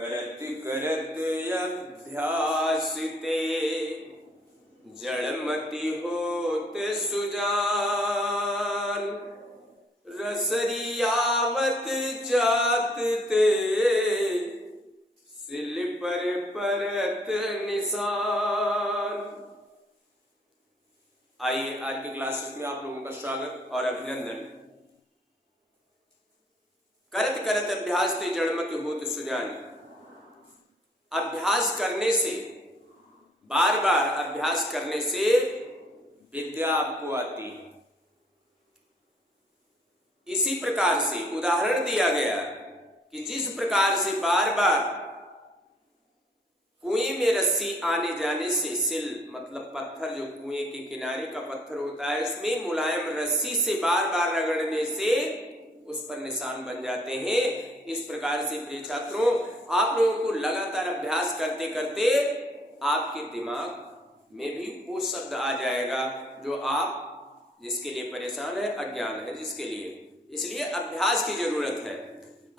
करत करत अभ्यास ते जड़मति होत सुजान। रसरियावत जात ते सिल पर परत निशान। आइए आज की क्लासेस में आप लोगों का स्वागत और अभिनंदन। करत करत अभ्यास ते जड़मति होत सुजान। अभ्यास करने से, बार बार अभ्यास करने से विद्या आपको आती है। इसी प्रकार से उदाहरण दिया गया कि जिस प्रकार से बार बार कुएं में रस्सी आने जाने से सिल मतलब पत्थर, जो कुएं के किनारे का पत्थर होता है, उसमें मुलायम रस्सी से बार बार रगड़ने से उस पर निशान बन जाते हैं। इस प्रकार से प्रिय छात्रों, आप लोगों को लगातार अभ्यास करते करते आपके दिमाग में भी वो शब्द आ जाएगा जो आप जिसके लिए परेशान है, अज्ञान है जिसके लिए। इसलिए अभ्यास की जरूरत है।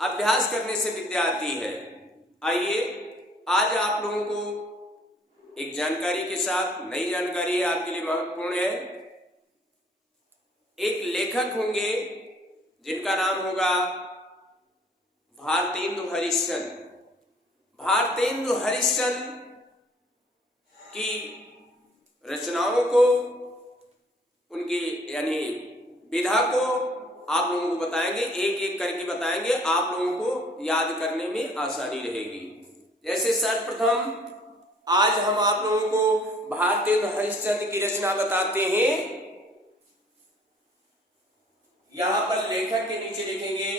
अभ्यास करने से विद्या आती है। आइए आज आप लोगों को एक जानकारी के साथ, नई जानकारी है, आपके लिए महत्वपूर्ण है। एक लेखक होंगे जिनका नाम होगा भारतेंदु हरिश्चंद्र। भारतेंदु हरिश्चंद्र की रचनाओं को, उनकी यानी विधा को आप लोगों को बताएंगे, एक एक करके बताएंगे। आप लोगों को याद करने में आसानी रहेगी। जैसे सर्वप्रथम आज हम आप लोगों को भारतेंदु हरिश्चंद्र की रचना बताते हैं। यहां पर लेखक के नीचे लिखेंगे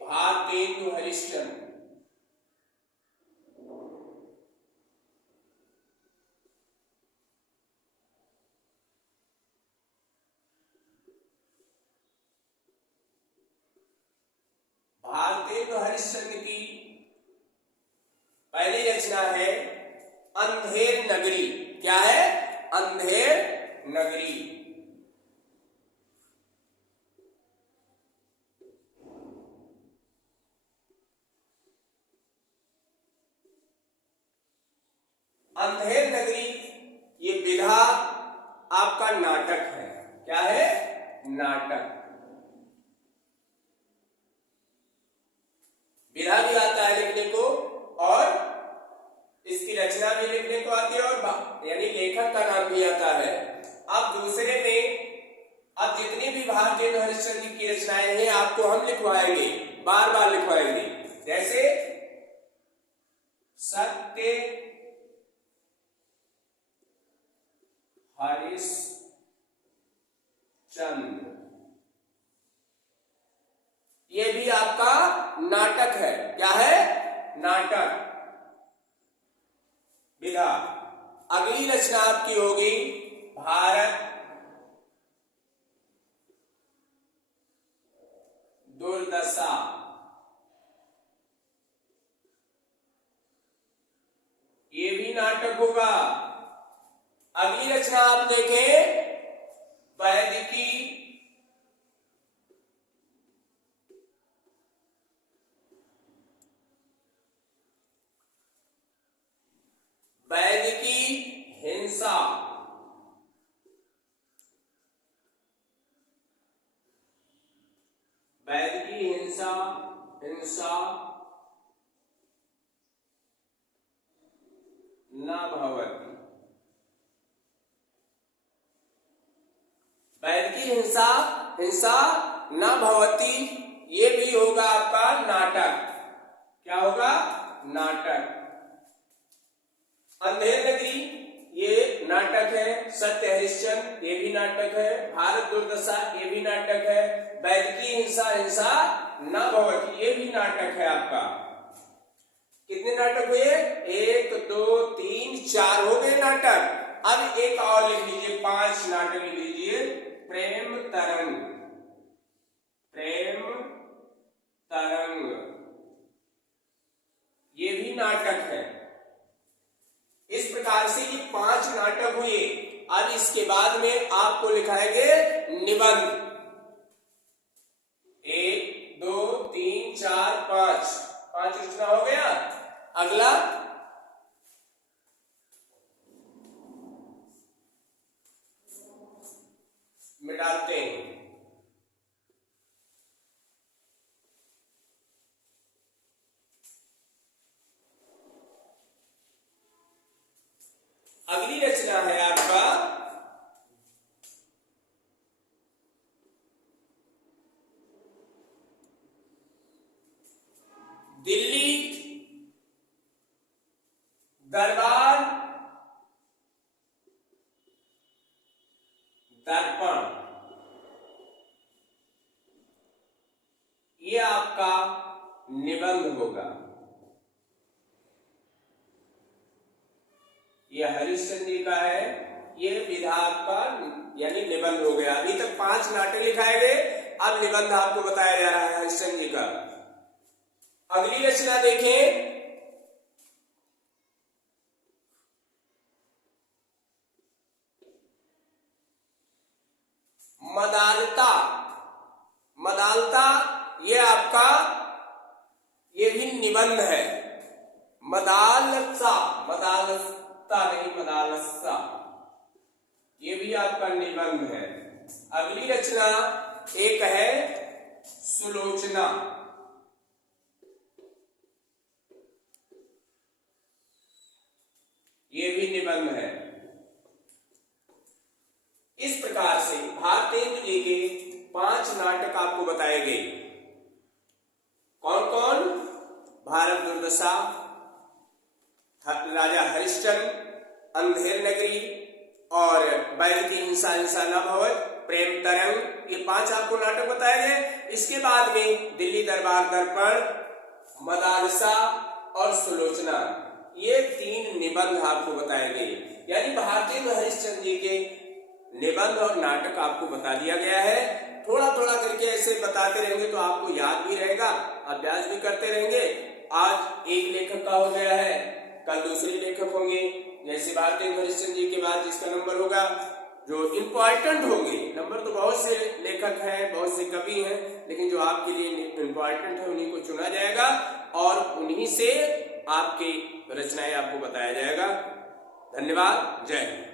भारतेंदु हरिश्चंद्र। भारतेंदु हरिश्चंद्र की पहली रचना है अंधेर नगरी। क्या है? अंधेर नगरी। अंधेर नगरी ये विधा आपका नाटक है। क्या है? नाटक। विधा भी आता है लिखने को और इसकी रचना भी लिखने को आती है और यानी लेखक का नाम भी आता है। अब दूसरे में, अब जितनी भी भारतेंदु हरिश्चंद्र की रचनाएं हैं आपको हम लिखवाएंगे, बार बार लिखवाएंगे। जैसे सत्य हरिश्चंद्र, ये भी आपका नाटक है। क्या है? नाटक विधा। अगली रचना आपकी होगी भारत दुर्दशा। ये भी नाटक होगा। अगली रचना आप देखें वैदिकी हिंसा। वैदिकी हिंसा, हिंसा न भवति। वैदिकी हिंसा, हिंसा न भवति, ये भी होगा आपका नाटक। क्या होगा? नाटक। अंधेर नगरी ये नाटक है। सत्य हरिश्चंद्र ये भी नाटक है। भारत दुर्दशा ये भी नाटक है। वैदिकी हिंसा, हिंसा न भवति ये भी नाटक है आपका। कितने नाटक हुए? 1 2 3 4 हो गए नाटक। अब एक और लिख लीजिए, 5 नाटक लिख लीजिए। प्रेम तरंग, प्रेम तरंग ये भी नाटक है। इस प्रकार से ये 5 नाटक हुए। अब इसके बाद में आपको लिखाएंगे निबंध। 1 2 3 4 5 रचना हो गया। अगला मिटाते हैं। अगली रचना है आपका दिल्ली दरबार दर्पण। ये आपका निबंध होगा। ये हरिश्चंद्र जी का है, ये विधा आपका यानी निबंध हो गया। अभी तक 5 नाटक लिखाए गए, अब निबंध आपको बताया जा रहा है हरिश्चंद्र जी का। अगली रचना देखें, मदालता। मदालता ये आपका ये भी निबंध है। मदालसा, मदालसा नहीं मदालसा, ये भी आपका निबंध है। अगली रचना एक है सुलोचना। ये भी निबंध है। इस प्रकार से भारतेंदु जी के 5 नाटक आपको बताए गए। कौन कौन? भारत दुर्दशा, राजा हरिश्चंद्र, अंधेर नगरी और बैल की हिंसा हिंसा न भवत, प्रेम तरंग, ये 5 आपको नाटक बताए गए। इसके बाद में दिल्ली दरबार दर्पण, मदालसा और सुलोचना, ये 3 निबंध आपको बताए गए। यानी भारतेंदु हरिश्चंद्र जी के निबंध और नाटक आपको बता दिया गया है। थोड़ा थोड़ा करके ऐसे बताते रहेंगे तो आपको याद भी रहेगा, अभ्यास भी करते रहेंगे। आज एक लेखक का हो गया है, कल दूसरे लेखक होंगे। जैसे भारतेंदु हरिश्चंद्र जी के बाद जिसका नंबर होगा, जो इम्पोर्टेंट होंगे, नंबर तो बहुत से लेखक हैं, बहुत से कवि हैं, लेकिन जो आपके लिए इम्पोर्टेंट है उन्हीं को चुना जाएगा और उन्हीं से आपकी रचनाएं आपको बताया जाएगा। धन्यवाद। जय हिंद।